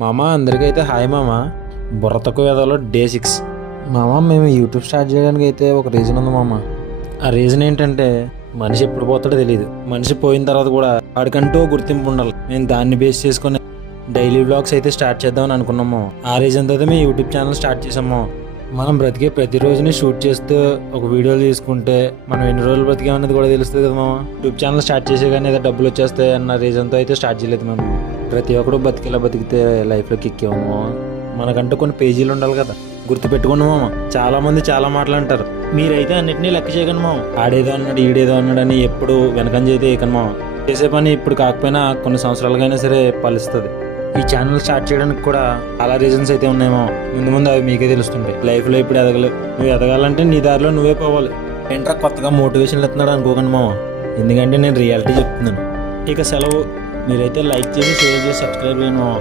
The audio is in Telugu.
మామ అందరికైతే హాయ్ మామ. బుర్ర తక్కువ వేదాలో డే 6. మామ మేము యూట్యూబ్ స్టార్ట్ చేయడానికి అయితే ఒక రీజన్ ఉంది మామ. ఆ రీజన్ ఏంటంటే మనిషి ఎప్పుడు పోతాడో తెలియదు. మనిషి పోయిన తర్వాత కూడా వాడికంటూ గుర్తింపు ఉండాలి. మేము దాన్ని బేస్ చేసుకుని డైలీ వ్లాగ్స్ అయితే స్టార్ట్ చేద్దామని అనుకున్నాము. ఆ రీజన్తో అయితే మేము యూట్యూబ్ ఛానల్ స్టార్ట్ చేసాము. మనం బ్రతికే ప్రతిరోజుని షూట్ చేస్తూ ఒక వీడియోలు తీసుకుంటే మనం ఎన్ని రోజులు బ్రతికామనేది కూడా తెలుస్తుంది కదా మామ. యూట్యూబ్ ఛానల్ స్టార్ట్ చేసే కానీ ఏదో డబ్బులు వచ్చేస్తాయి అన్న రీజన్తో అయితే స్టార్ట్ చేయలేదు మేము. ప్రతి ఒక్కరు బతికేలా బతికితే లైఫ్లో కిక్కేమో. మనకంటూ కొన్ని పేజీలు ఉండాలి కదా. గుర్తుపెట్టుకోండి మామ, చాలా మంది చాలా మాటలు అంటారు. మీరైతే అన్నిటినీ లెక్క చేయకండి మామ. ఆడేదో అన్నాడు ఈడేదో అన్నాడు అని ఎప్పుడు వెనకంజ అయితే ఏకను మామ. చేసే పని ఇప్పుడు కాకపోయినా కొన్ని సంవత్సరాలకైనా సరే ఫలిస్తుంది. ఈ ఛానల్ స్టార్ట్ చేయడానికి కూడా చాలా రీజన్స్ అయితే ఉన్నాయేమో. ముందు ముందు అవి మీకే తెలుస్తుంటాయి. లైఫ్లో ఇప్పుడు ఎదగలేవు. నువ్వు ఎదగాలంటే నీ దారిలో నువ్వే పోవాలి. ఏంట్రా కొత్తగా మోటివేషన్లు ఇస్తున్నాడు అనుకోకండి మామ, ఎందుకంటే నేను రియాలిటీ చెప్తున్నాను. ఇక సెలవు. మీరైతే లైక్ చేసి షేర్ చేసి సబ్స్క్రైబ్ చేయండి మామ.